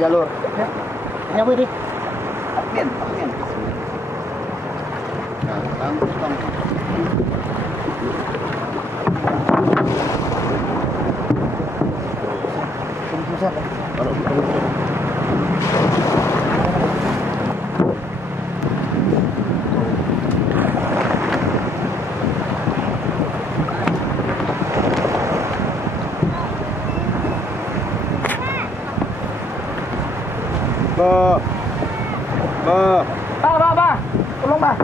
jalur. Ya boleh. Apian. Nah, tang. Susah. Kalau Bah. Tolong, Bah.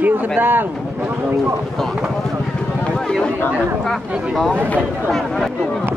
Chiêu sedang.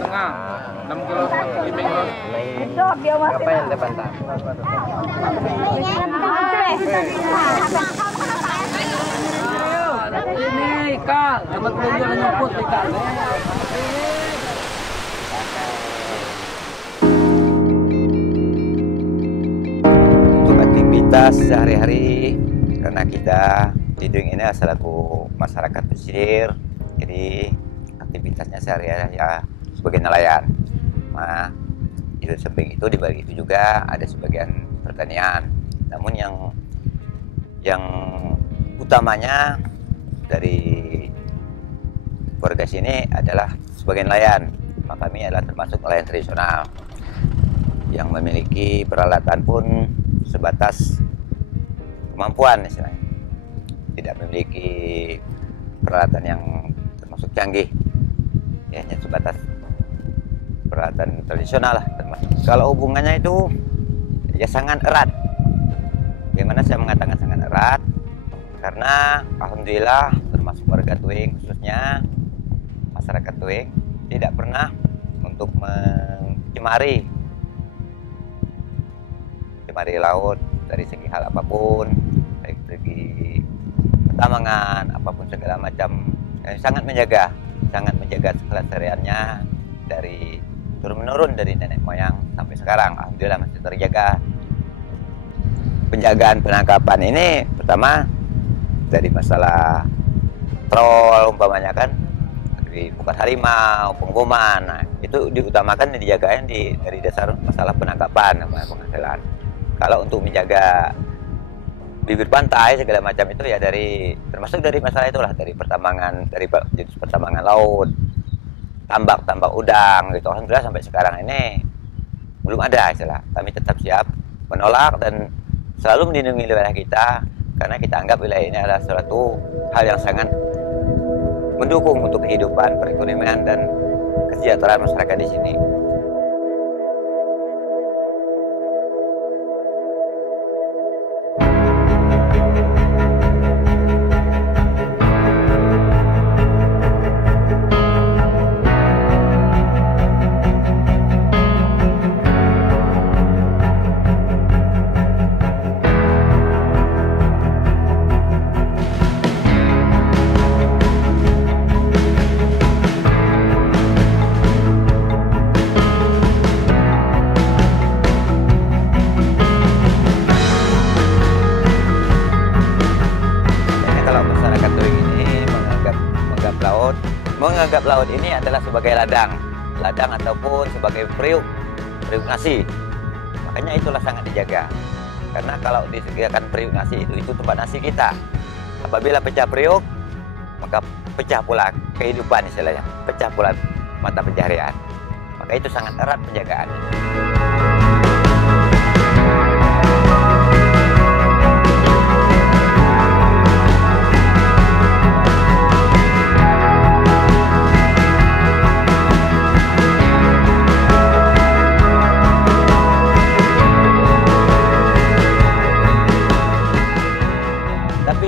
Tengah 6 kilo 5 kilo. Apa yang depan tak? Ini Kak, dapat beli nyopot Kak. Untuk aktivitas sehari-hari, karena kita di Duyung ini selaku masyarakat pesisir, jadi aktivitasnya sehari-hari ya sebagai nelayan. Nah, di samping itu dibagi itu juga ada sebagian pertanian. Namun yang utamanya dari keluarga sini adalah sebagai nelayan. Maka kami adalah termasuk nelayan tradisional yang memiliki peralatan pun sebatas kemampuan istilahnya. Tidak memiliki peralatan yang termasuk canggih, ya hanya sebatas peralatan tradisional lah termasuk. Kalau hubungannya itu ya sangat erat. Bagaimana saya mengatakan sangat erat? Karena alhamdulillah termasuk warga Tuing, khususnya masyarakat Tuing, tidak pernah untuk mencemari laut dari segi hal apapun, baik segi pertambangan apapun segala macam, sangat menjaga kelestariannya dari turun menurun dari nenek moyang sampai sekarang. Alhamdulillah masih terjaga. Penjagaan penangkapan ini pertama dari masalah troll umpamanya kan, bukan harimau, penghukuman, nah, itu diutamakan dan dijagain dari dasar masalah penangkapan penghasilan. Kalau untuk menjaga bibir pantai segala macam itu ya termasuk dari masalah itulah, dari pertambangan, dari jenis pertambangan laut, tambak udang gitu. Alhamdulillah sampai sekarang ini belum ada istilah. Kami tetap siap menolak dan selalu melindungi wilayah kita, karena kita anggap wilayah ini adalah suatu hal yang sangat mendukung untuk kehidupan, perekonomian dan kesejahteraan masyarakat di sini. Menganggap laut ini adalah sebagai ladang ataupun sebagai periuk nasi. Makanya itulah sangat dijaga. Karena kalau disediakan periuk nasi itu tempat nasi kita. Apabila pecah periuk, maka pecah pula kehidupan istilahnya, pecah pula mata pencaharian. Maka itu sangat erat penjagaan.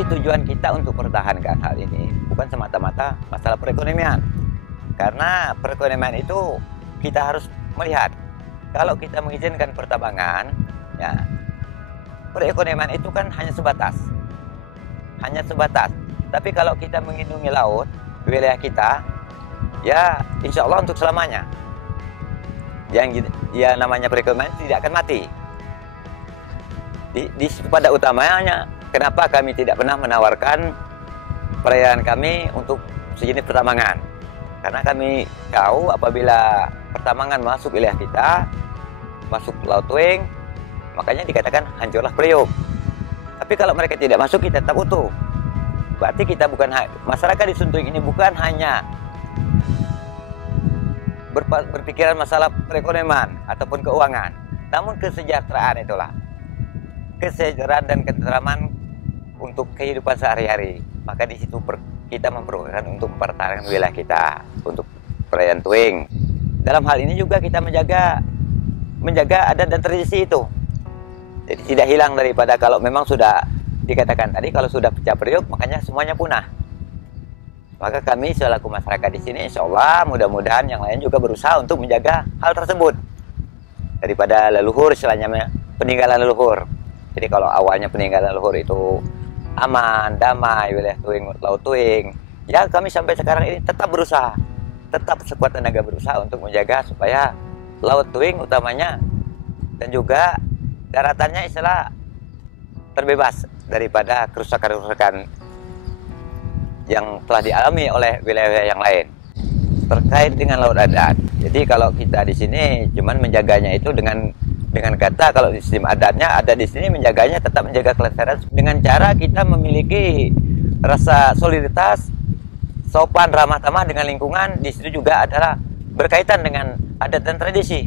Tapi tujuan kita untuk pertahankan hal ini bukan semata-mata masalah perekonomian. Karena perekonomian itu kita harus melihat. Kalau kita mengizinkan pertambangan, ya perekonomian itu kan hanya sebatas. Hanya sebatas. Tapi kalau kita melindungi laut, wilayah kita, ya insya Allah untuk selamanya. Yang ya namanya perekonomian tidak akan mati. Pada utamanya, kenapa kami tidak pernah menawarkan perairan kami untuk sejenis pertambangan? Karena kami tahu apabila pertambangan masuk wilayah kita, masuk Laut Tuing, makanya dikatakan hancurlah Priok. Tapi kalau mereka tidak masuk, kita tetap utuh. Berarti kita bukan masyarakat di Suntuing ini bukan hanya berpikiran masalah perekonomian ataupun keuangan, namun kesejahteraan itulah. Kesejahteraan dan ketentraman untuk kehidupan sehari-hari. Maka di situ kita memperlukan untuk mempertahankan wilayah kita untuk perairan Tuing. Dalam hal ini juga kita menjaga adat dan tradisi itu. Jadi tidak hilang daripada kalau memang sudah dikatakan tadi kalau sudah pecah Priok makanya semuanya punah. Maka kami selaku masyarakat di sini insya Allah mudah-mudahan yang lain juga berusaha untuk menjaga hal tersebut. Daripada leluhur istilahnya peninggalan leluhur. Jadi kalau awalnya peninggalan leluhur itu aman, damai, wilayah Tuing, Laut Tuing, ya kami sampai sekarang ini tetap berusaha, tetap sekuat tenaga berusaha untuk menjaga supaya Laut Tuing utamanya dan juga daratannya istilah terbebas daripada kerusakan-kerusakan yang telah dialami oleh wilayah yang lain terkait dengan laut adat. Jadi kalau kita di sini cuman menjaganya itu dengan kata kalau di sistem adatnya ada di sini menjaganya tetap menjaga kelestarian dengan cara kita memiliki rasa solidaritas, sopan, ramah tamah dengan lingkungan. Di situ juga adalah berkaitan dengan adat dan tradisi.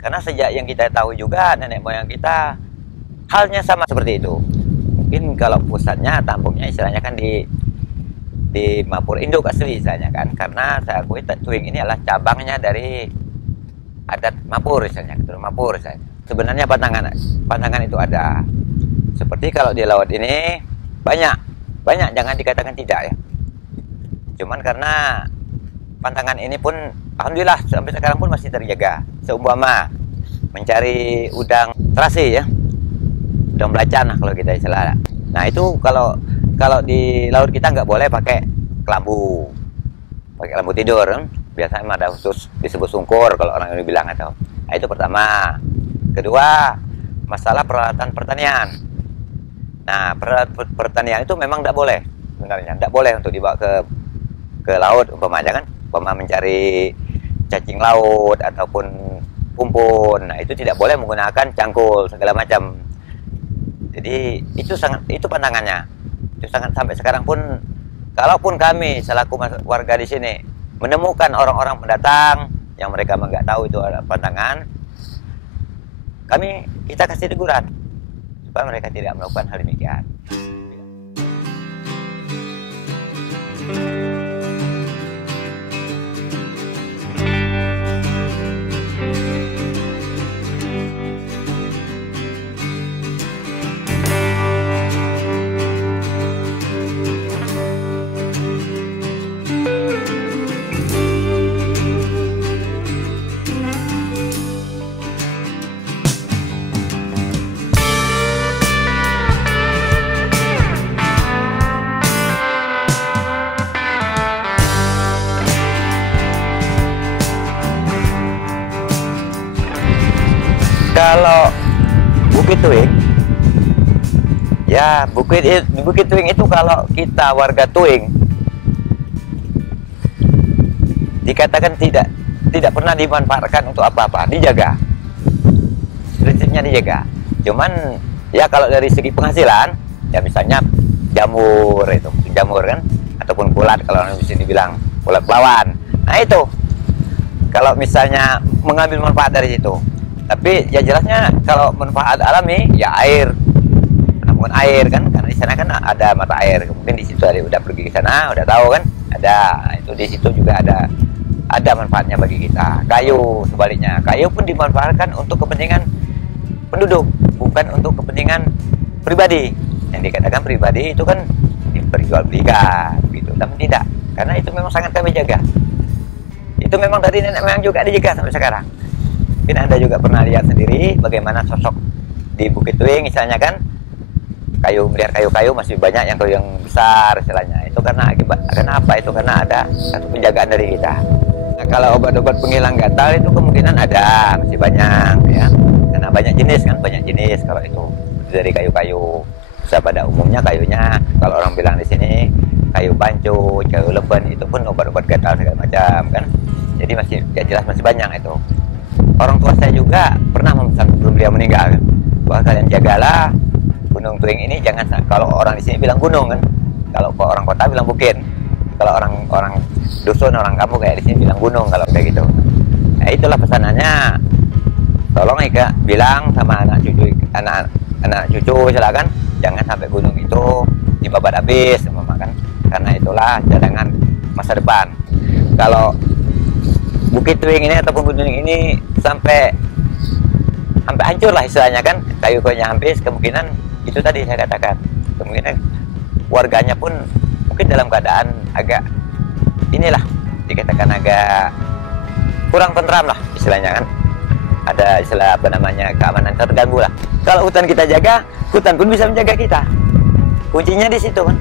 Karena sejak yang kita tahu juga nenek moyang kita halnya sama seperti itu. Mungkin kalau pusatnya tampungnya istilahnya kan di Mapur Induk asli istilahnya kan, karena saya akui Tuing ini adalah cabangnya dari adat Mapur misalnya, keturunan Mapur misalnya. Sebenarnya pantangan itu ada. Seperti kalau di laut ini banyak jangan dikatakan tidak ya. Cuman karena pantangan ini pun alhamdulillah sampai sekarang pun masih terjaga. Seumpama mencari udang terasi ya, udang belacan lah kalau kita istilah. Nah itu kalau di laut kita nggak boleh pakai kelambu tidur kan? Biasanya ada khusus disebut sungkur kalau orang ini bilang atau. Nah itu pertama. Kedua, masalah peralatan pertanian. Nah peralatan pertanian itu memang tidak boleh sebenarnya, tidak boleh untuk dibawa ke laut umpamanya kan, umpama mencari cacing laut ataupun pumpun. Nah itu tidak boleh menggunakan cangkul segala macam. Jadi itu pantangannya. Itu sangat sampai sekarang pun, kalaupun kami selaku warga di sini menemukan orang-orang pendatang yang mereka nggak tahu itu ada pantangan, kita kasih teguran supaya mereka tidak melakukan hal demikian. Kalau Bukit Tuing, ya Bukit Tuing itu kalau kita warga Tuing dikatakan tidak pernah dimanfaatkan untuk apa-apa, dijaga, prinsipnya dijaga. Cuman ya kalau dari segi penghasilan, ya misalnya jamur kan, ataupun pulat kalau orang di sini bilang pulat pelawan. Nah itu kalau misalnya mengambil manfaat dari situ. Tapi ya jelasnya kalau manfaat alami ya air, penampungan air kan, karena di sana kan ada mata air. Mungkin di situ udah pergi ke sana, udah tahu kan, ada itu di situ juga ada manfaatnya bagi kita. Kayu sebaliknya, kayu pun dimanfaatkan untuk kepentingan penduduk, bukan untuk kepentingan pribadi. yang dikatakan pribadi itu kan diperjualbelikan gitu, tapi tidak, karena itu memang sangat kami jaga. Itu memang dari nenek moyang juga dijaga sampai sekarang. Mungkin Anda juga pernah lihat sendiri bagaimana sosok di Bukit Tuing misalnya kan, melihat kayu-kayu masih banyak yang besar istilahnya. Itu karena akibat, karena apa? Itu karena ada satu penjagaan dari kita. Nah, kalau obat-obat penghilang gatal itu kemungkinan ada, masih banyak ya. Karena banyak jenis kan, banyak jenis kalau itu dari kayu-kayu. Pada umumnya kayunya, kalau orang bilang di sini kayu bancu, kayu leben, itu pun obat-obat gatal segala macam kan. Jadi masih ya jelas masih banyak itu. Orang tua saya juga pernah memesan sebelum beliau meninggal kan, bahwa kalian jagalah Gunung Tuing ini, jangan, kalau orang di sini bilang gunung kan, kalau orang kota bilang bukit, kalau orang dusun, orang kampung kayak di sini bilang gunung kalau kayak gitu. Nah itulah pesanannya, tolong Ika bilang sama anak cucu silakan jangan sampai gunung itu dibabat habis kan, karena itulah cadangan masa depan. Kalau Bukit Tuing ini ataupun gunung ini sampai hancur lah istilahnya kan, kayu-kayunya habis, kemungkinan itu tadi saya katakan, kemungkinan warganya pun mungkin dalam keadaan agak inilah dikatakan agak kurang tentram lah istilahnya kan, ada istilah apa namanya, keamanan terganggu lah. Kalau hutan kita jaga, hutan pun bisa menjaga kita. Kuncinya di situ kan.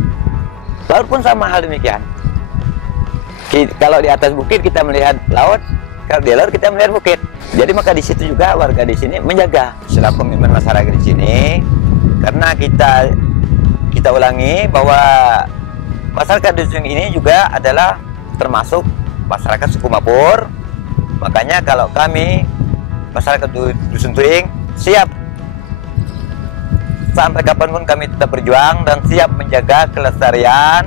Laut pun sama hal demikian. Kalau di atas bukit kita melihat laut, kalau di laut kita melihat bukit. Jadi maka di situ juga warga di sini menjaga istilah komitmen masyarakat di sini, karena kita ulangi bahwa masyarakat dusun ini juga adalah termasuk masyarakat suku Mapur. Makanya kalau kami masyarakat dusun Tuing siap sampai kapanpun kami tetap berjuang dan siap menjaga kelestarian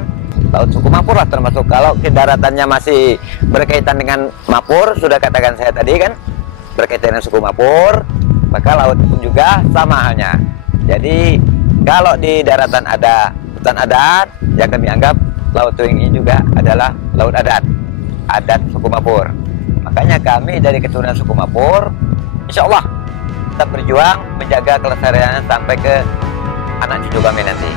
laut suku Mapur lah, termasuk kalau daratannya masih berkaitan dengan Mapur, sudah katakan saya tadi kan, berkaitan dengan suku Mapur, maka laut pun juga sama halnya. Jadi kalau di daratan ada hutan adat, ya kami anggap Laut Tuing ini juga adalah laut adat suku Mapur. Makanya kami dari keturunan suku Mapur, insya Allah tetap berjuang menjaga kelestariannya sampai ke anak cucu kami nanti.